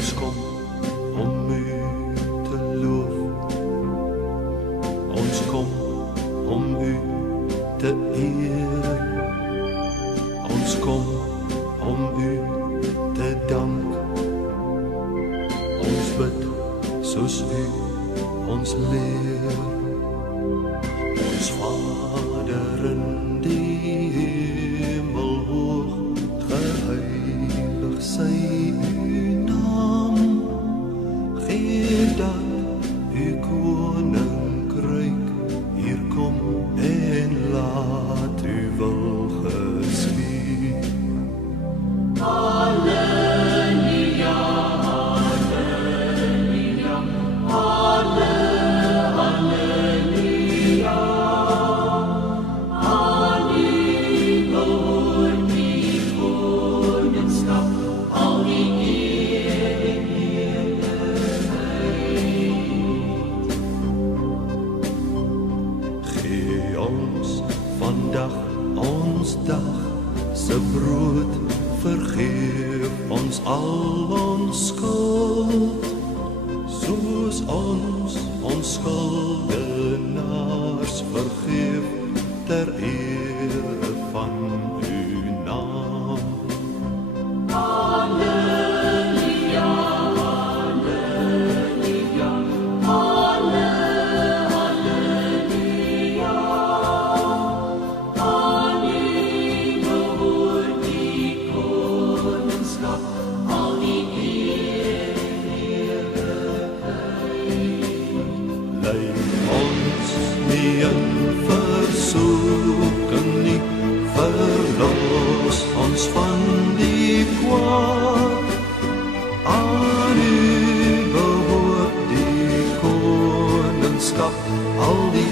Ons kom om U te loof. Ons kom om U te eer. Ons kom om U te dank. Ons bid soos U ons leer. Ons Vader in die hemel hoog, geheilig sy U naam. Gee dat U koninkryk hier kom en laat U wil geskied. Halleluja, halleluja, halleluja, halleluja. Aan U behoort die koningskap, al die eer en heerlijkheid. Gee ons vandag ons dag se brood, vergeef ons al ons skuld, soos ons skuldenaars vergeef, ter ere van U naam. Halleluja, halleluja, halleluja. Aan U behoort die koningskap, al die eer en heerlijkheid. Lei ons nie in versoeking nie, verlos ons van die kwaad. Aan U behoort die koningskap, al die